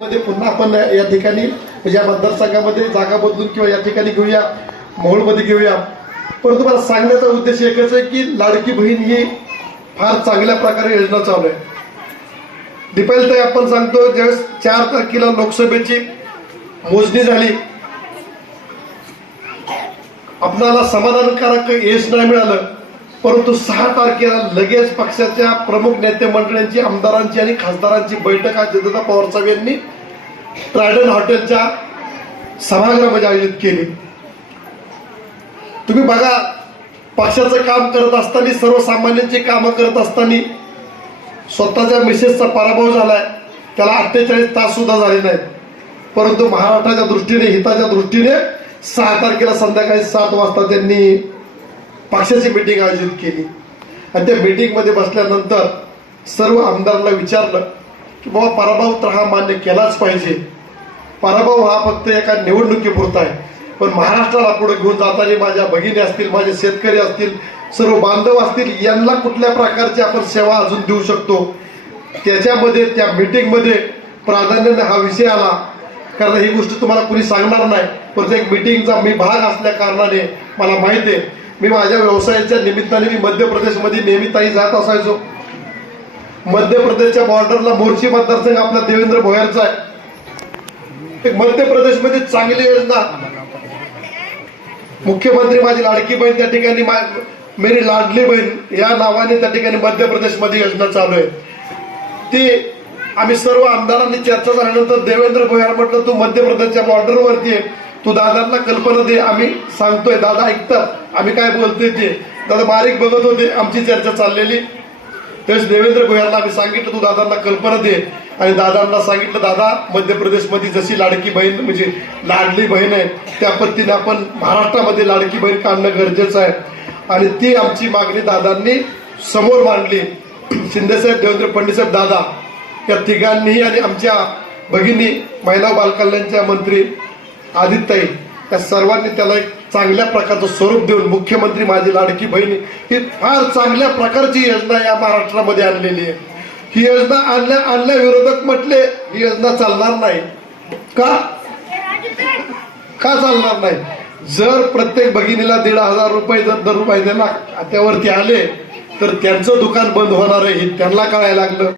मध्ये पुन्हा आपण या ठिकाणी म्हणजे या मतदारसंघामध्ये जागा बदलून किंवा या ठिकाणी घेऊया मोहोळमध्ये घेऊया. परंतु मला सांगण्याचा उद्देश एकच आहे की लाडकी बहीण ही फार चांगल्या प्रकारे योजना चालू आहे. दीपाली आपण सांगतो ज्यावेळेस चार तारखेला लोकसभेची मोजणी झाली आपणाला समाधानकारक यश नाही मिळालं. परंतु सहा तारखेला लगेच पक्षाच्या प्रमुख नेते मंडळींची आमदारांची आणि खासदारांची बैठक आज जयदत्ता पवार साहेब यांनी ट्रायडन हॉटेलच्या सभागृहामध्ये आयोजित केली. तुम्ही बघा पक्षाचं काम करत असताना सर्वसामान्यांची कामं करत असताना स्वतःच्या मिसेसचा पराभव झालाय. त्याला अठ्ठेचाळीस तास सुद्धा झाले नाहीत. परंतु महाराष्ट्राच्या दृष्टीने हिताच्या दृष्टीने सहा तारखेला संध्याकाळी सात वाजता त्यांनी पक्षाची मिटिंग आयोजित केली. आणि त्या मिटिंगमध्ये बसल्यानंतर सर्व आमदारांना विचारलं की बाबा पराभव तर हा मान्य केलाच पाहिजे. पराभव हा फक्त एका निवडणुकीपुरता आहे. पण महाराष्ट्राला पुढे घेऊन जाताना माझ्या भगिनी असतील माझे शेतकरी असतील सर्व बांधव असतील यांना कुठल्या प्रकारची आपण सेवा अजून देऊ शकतो? त्याच्यामध्ये त्या मीटिंगमध्ये प्राधान्याने हा विषय आला. कारण ही गोष्ट तुम्हाला कुणी सांगणार नाही. प्रत्येक एक मीटिंगचा मी भाग असल्या कारणाने मला माहिती आहे. मी माझ्या व्यवसायाच्या निमित्ताने मी मध्य प्रदेशमध्ये नेहमी ताई जात असायचो. मध्य प्रदेशच्या बॉर्डरला मोर्ची मतदारसंघ आपला देवेंद्र भोयरचा आहे. एक मध्य प्रदेशमध्ये चांगली योजना. मुख्यमंत्री माझी लाडकी बहीण त्या ठिकाणी मेरी लाडली बहीण या नावाने त्या ठिकाणी मध्य प्रदेशमध्ये योजना चालू आहे. ती आम्ही सर्व आमदारांनी चर्चा झाल्यानंतर देवेंद्र भोयर म्हटलं तू मध्य प्रदेशच्या बॉर्डरवरती आहे. तू दादांना कल्पना दे आम्ही सांगतोय. दादा ऐकतात आम्ही काय बोलतोय ते. दादा बारीक बघत होते. आमची चर्चा चाललेली. त्यावेळेस देवेंद्र भोयारला आम्ही सांगितलं तू दादांना कल्पना दे. आणि दादांना सांगितलं दादा मध्य प्रदेशमध्ये जशी लाडकी बहीण म्हणजे लाडली बहीण आहे त्या पद्धतीने आपण महाराष्ट्रामध्ये लाडकी बहीण काढणं गरजेचं आहे. आणि ती आमची मागणी दादांनी समोर मांडली. शिंदेसाहेब देवेंद्र फडणवीस दादा या तिघांनीही आणि आमच्या भगिनी महिला बालकल्याणच्या मंत्री आदित्यताई त्या सर्वांनी त्याला एक चांगल्या प्रकारचं स्वरूप देऊन मुख्यमंत्री माझी लाडकी बहीण ही फार चांगल्या प्रकारची योजना या महाराष्ट्रामध्ये आणलेली आहे. ही योजना आणल्या आणल्या विरोधक म्हटले ही योजना चालणार नाही. का? का चालणार नाही? जर प्रत्येक भगिनीला दीड हजार रुपये जर दर रुपये खात्यावरती आले तर त्यांचं दुकान बंद होणार आहे हे त्यांना कळायला लागलं.